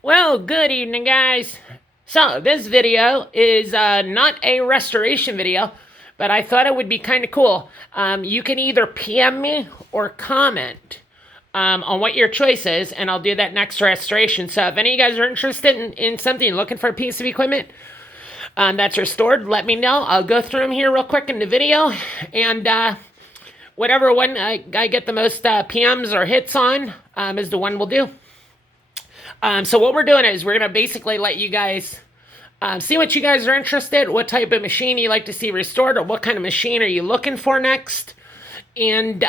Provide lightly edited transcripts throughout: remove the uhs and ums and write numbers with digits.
Well, good evening, guys. So, this video is not a restoration video, but I thought it would be kind of cool. You can either PM me or comment on what your choice is, and I'll do that next restoration. So, if any of you guys are interested in something, looking for a piece of equipment that's restored, let me know. I'll go through them here real quick in the video, and whatever one I get the most PMs or hits on is the one we'll do. So what we're doing is we're going to basically let you guys see what you guys are interested, what type of machine you like to see restored, or what kind of machine are you looking for next, and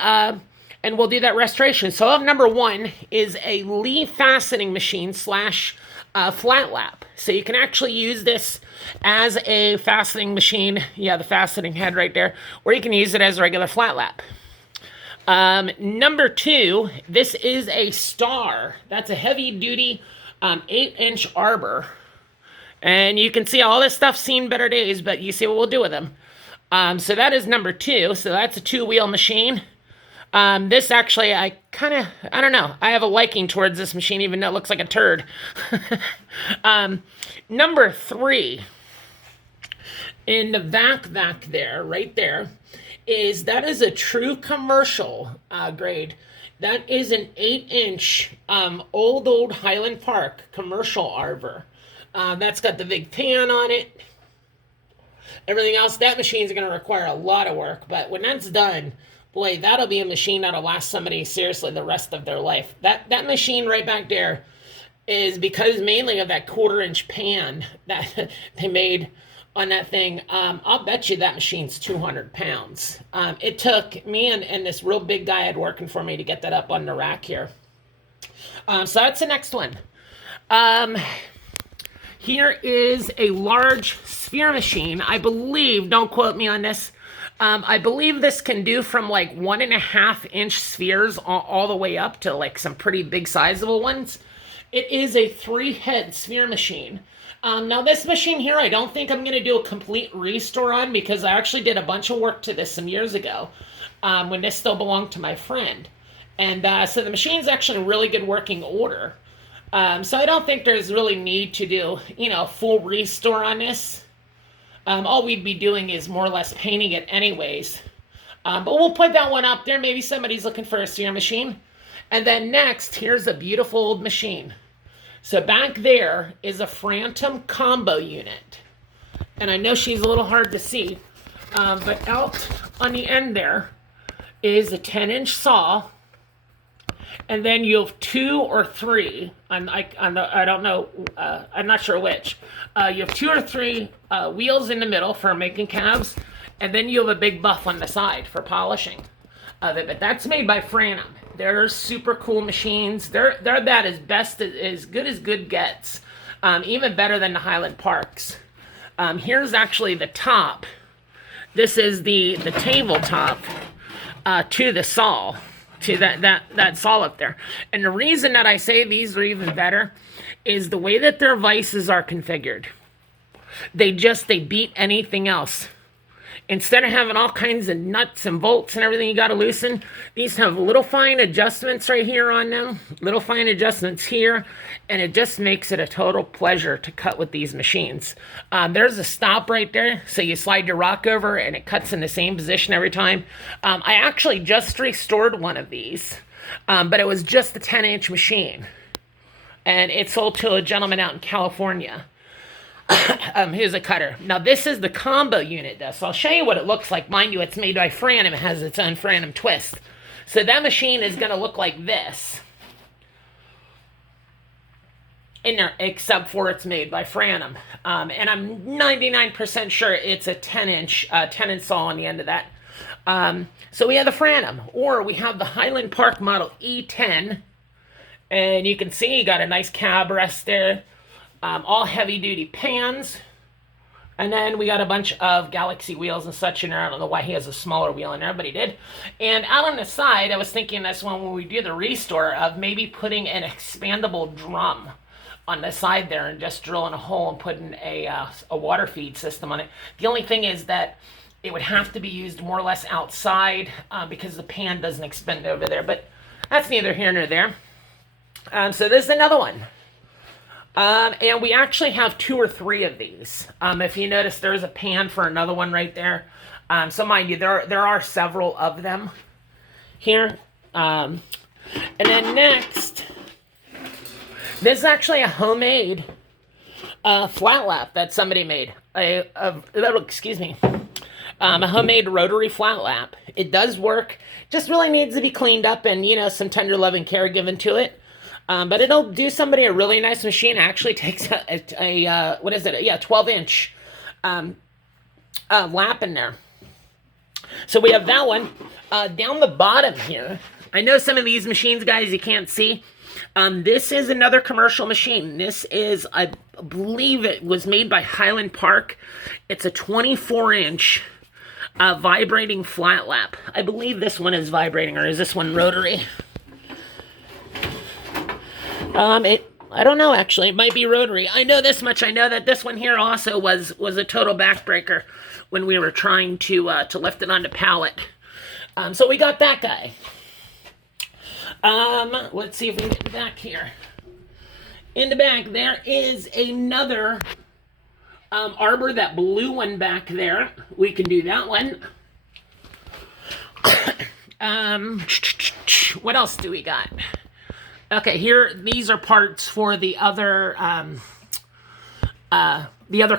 we'll do that restoration. So number one is a Lee fastening machine slash flat lap. So you can actually use this as a fastening machine. Yeah, the fastening head right there, or you can use it as a regular flat lap. Number two, this is a Star. That's a heavy-duty 8-inch arbor. And you can see all this stuff's seen better days, but you see what we'll do with them. So that is number two. So that's a two-wheel machine. This actually, I don't know. I have a liking towards this machine, even though it looks like a turd. Number three, in the vac there, right there, that is a true commercial grade. That is an 8-inch old Highland Park commercial arbor. That's got the big pan on it. Everything else, that machine is going to require a lot of work, but when that's done, boy, that'll be a machine that'll last somebody seriously the rest of their life. That machine right back there is because mainly of that 1/4-inch pan that they made on that thing. I'll bet you that machine's 200 pounds. It took me and this real big guy had working for me to get that up on the rack here. So that's the next one. Here is a large sphere machine. I believe, don't quote me on this, I believe this can do from like 1.5-inch spheres all the way up to like some pretty big sizable ones. It is a 3-head sphere machine. Now this machine here, I don't think I'm going to do a complete restore on because I actually did a bunch of work to this some years ago when this still belonged to my friend. And so the machine's actually in really good working order. So I don't think there's really need to do, full restore on this. All we'd be doing is more or less painting it anyways. But we'll put that one up there. Maybe somebody's looking for a sphere machine. And then next, here's a beautiful old machine. So back there is a Phantom combo unit. And I know she's a little hard to see. But out on the end there is a 10-inch saw. And then you have 2 or 3. I don't know. I'm not sure which. You have 2 or 3 wheels in the middle for making cabs. And then you have a big buff on the side for polishing of it. But that's made by Phantom. They're super cool machines. They're that as good as good gets. Even better than the Highland Parks. Here's actually the top. This is the tabletop to the saw. To that saw up there. And the reason that I say these are even better is the way that their vices are configured. They beat anything else. Instead of having all kinds of nuts and bolts and everything you got to loosen, these have little fine adjustments right here on them, little fine adjustments here, and it just makes it a total pleasure to cut with these machines. There's a stop right there, so you slide your rock over and it cuts in the same position every time. I actually just restored one of these, but it was just a 10-inch machine, and it sold to a gentleman out in California. Here's a cutter. Now this is the combo unit though, so I'll show you what it looks like. Mind you, it's made by Phantom. It has its own Phantom twist. So that machine is going to look like this in there, except for it's made by Phantom. And I'm 99% sure it's a 10-inch saw on the end of that. So we have the Phantom, or we have the Highland Park model E10, and you can see you got a nice cab rest there. All heavy-duty pans. And then we got a bunch of Galaxy wheels and such in there. I don't know why he has a smaller wheel in there, but he did. And out on the side, I was thinking this one when we do the restore of maybe putting an expandable drum on the side there and just drilling a hole and putting a water feed system on it. The only thing is that it would have to be used more or less outside because the pan doesn't expand over there. But that's neither here nor there. So this is another one. And we actually have 2 or 3 of these. If you notice, there's a pan for another one right there. So mind you, there are several of them here. And then next, this is actually a homemade flat lap that somebody made. Excuse me. A homemade rotary flat lap. It does work. Just really needs to be cleaned up and, some tender love and care given to it. But it'll do somebody a really nice machine. It actually takes a what is it? Yeah, 12-inch lap in there. So we have that one. Down the bottom here, I know some of these machines, guys, you can't see. This is another commercial machine. This is, I believe it was made by Highland Park. It's a 24-inch vibrating flat lap. I believe this one is vibrating, or is this one rotary? I don't know, actually. It might be rotary. I know this much. I know that this one here also was a total backbreaker when we were trying to lift it onto pallet. So we got that guy. Let's see if we can get back here. In the back, there is another arbor, that blue one back there. We can do that one. What else do we got? Okay, here, these are parts for the other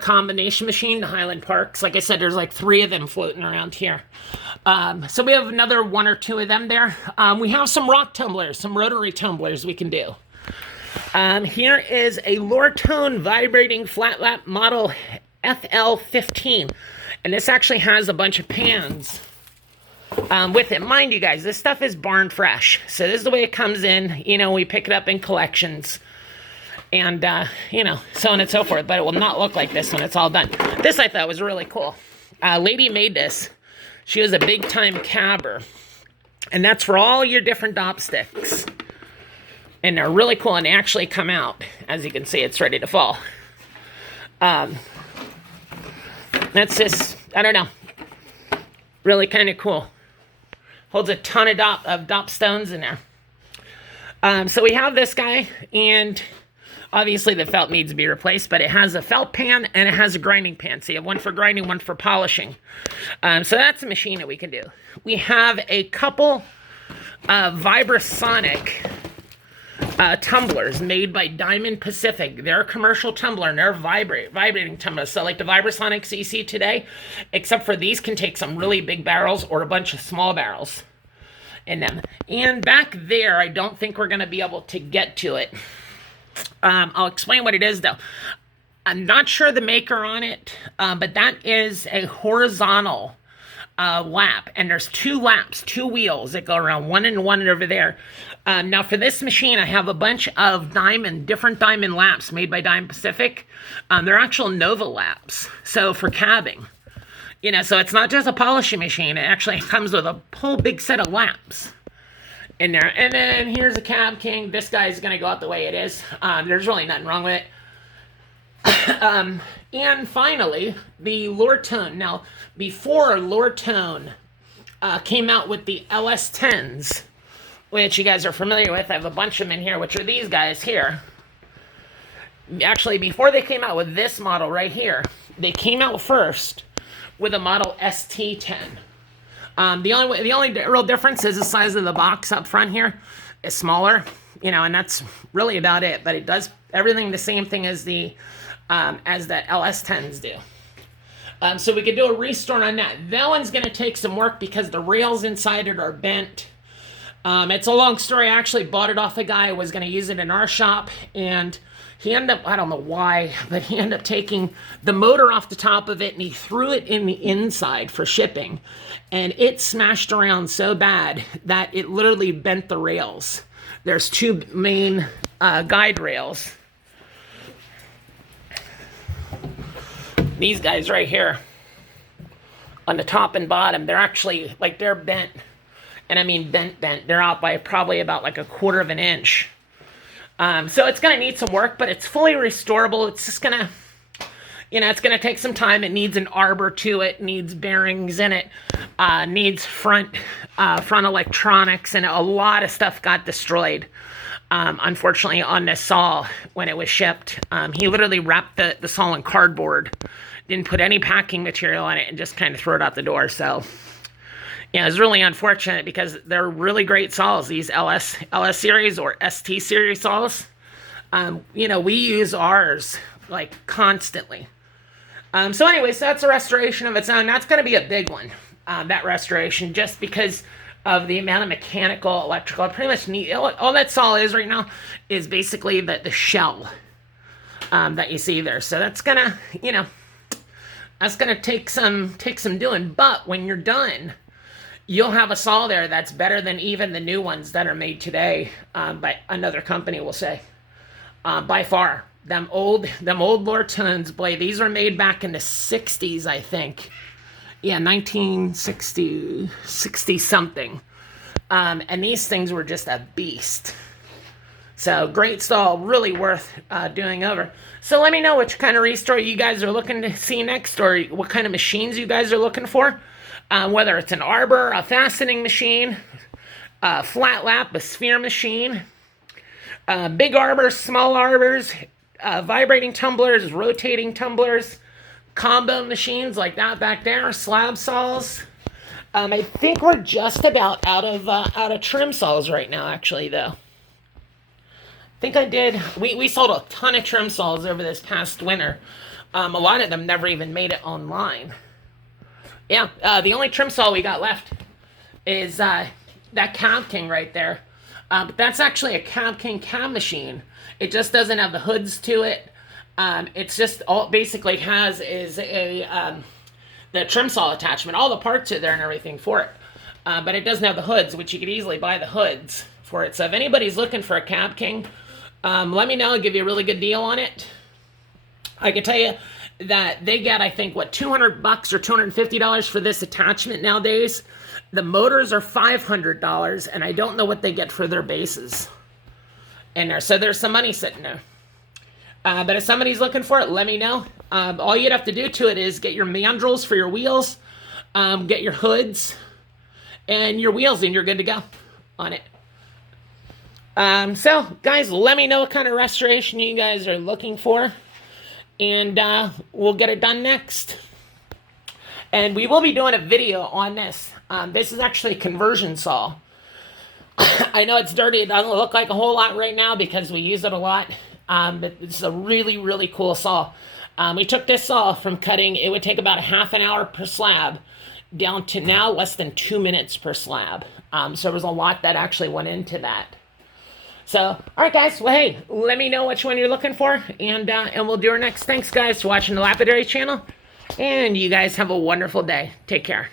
combination machine, the Highland Parks. Like I said, there's like 3 of them floating around here. So we have another 1 or 2 of them there. We have some rock tumblers, some rotary tumblers we can do. Here is a Lortone vibrating flat lap model FL15. And this actually has a bunch of pans with it. Mind you guys, this stuff is barn fresh. So this is the way it comes in. We pick it up in collections. And, so on and so forth. But it will not look like this when it's all done. This I thought was really cool. Lady made this. She was a big-time cabber. And that's for all your different dop sticks. And they're really cool, and they actually come out. As you can see, it's ready to fall. That's just, I don't know, really kind of cool. Holds a ton of dop stones in there. So we have this guy, and obviously the felt needs to be replaced, but it has a felt pan and it has a grinding pan. So you have one for grinding, one for polishing. So that's a machine that we can do. We have a couple Vibrasonic tumblers made by Diamond Pacific. They're a commercial tumbler, and they're vibrating tumblers. So like the Vibrasonics you see today, except for these can take some really big barrels or a bunch of small barrels in them. And back there, I don't think we're going to be able to get to it. I'll explain what it is, though. I'm not sure the maker on it, but that is a horizontal lap, and there's 2 laps, 2 wheels that go around, one and one over there. Now for this machine, I have a bunch of different diamond laps made by Diamond Pacific. They're actual Nova laps, so for cabbing. So it's not just a polishing machine. It actually comes with a whole big set of laps in there. And then here's a Cab King. This guy's going to go out the way it is. There's really nothing wrong with it. And finally, the Lortone. Now, before Lortone came out with the LS10s, which you guys are familiar with, I have a bunch of them in here, which are these guys here. Actually, before they came out with this model right here, they came out first with a model ST10. The only real difference is the size of the box up front here is smaller, and that's really about it. But it does everything the same thing as the that LS10s do. So we could do a restore on that. That one's going to take some work because the rails inside it are bent. It's a long story. I actually bought it off a guy who was going to use it in our shop, and he ended up, I don't know why, but he ended up taking the motor off the top of it, and he threw it in the inside for shipping, and it smashed around so bad that it literally bent the rails. There's 2 main guide rails. These guys right here on the top and bottom, they're actually, they're bent. And I mean bent. They're out by probably about like 1/4 of an inch. So it's going to need some work, but it's fully restorable. It's just going to, it's going to take some time. It needs an arbor to it, needs bearings in it, needs front electronics, and a lot of stuff got destroyed unfortunately, on this saw when it was shipped. He literally wrapped the saw in cardboard, didn't put any packing material on it, and just kind of threw it out the door. So, yeah, it's really unfortunate because they're really great saws, these LS series or ST series saws. We use ours like constantly. So anyways, that's a restoration of its own. That's going to be a big one, that restoration, just because of the amount of mechanical, electrical. I pretty much need, all that saw is right now is basically the shell that you see there. So that's going to, that's going to take some doing. But when you're done, you'll have a saw there that's better than even the new ones that are made today by another company, we'll say. By far. Them old Lortones, boy, these were made back in the 60s, I think. Yeah, 1960, 60 something. And these things were just a beast. So great saw, really worth doing over. So let me know which kind of restore you guys are looking to see next, or what kind of machines you guys are looking for. Whether it's an arbor, a fastening machine, a flat lap, a sphere machine, big arbors, small arbors, vibrating tumblers, rotating tumblers, combo machines like that back there, slab saws. I think we're just about out of trim saws right now, actually, though. I think I did. We sold a ton of trim saws over this past winter. A lot of them never even made it online. Yeah, the only trim saw we got left is that Cab King right there. But that's actually a Cab King cab machine. It just doesn't have the hoods to it. It's just all it basically has is the trim saw attachment. All the parts are there and everything for it. But it doesn't have the hoods, which you could easily buy the hoods for it. So if anybody's looking for a Cab King, let me know. I'll give you a really good deal on it. I can tell you that they get, I think, what, $200 or $250 for this attachment nowadays. The motors are $500, and I don't know what they get for their bases in there. So there's some money sitting there. But if somebody's looking for it, let me know. All you'd have to do to it is get your mandrels for your wheels, get your hoods, and your wheels, and you're good to go on it. So, guys, let me know what kind of restoration you guys are looking for, and we'll get it done next. And we will be doing a video on this. This is actually a conversion saw. I know it's dirty. It doesn't look like a whole lot right now because we use it a lot. But it's a really, really cool saw. We took this saw from cutting, it would take about a half an hour per slab, down to now less than 2 minutes per slab. So there was a lot that actually went into that. So, all right, guys. Well, hey, let me know which one you're looking for, and we'll do our next. Thanks, guys, for watching the Lapidary channel. And you guys have a wonderful day. Take care.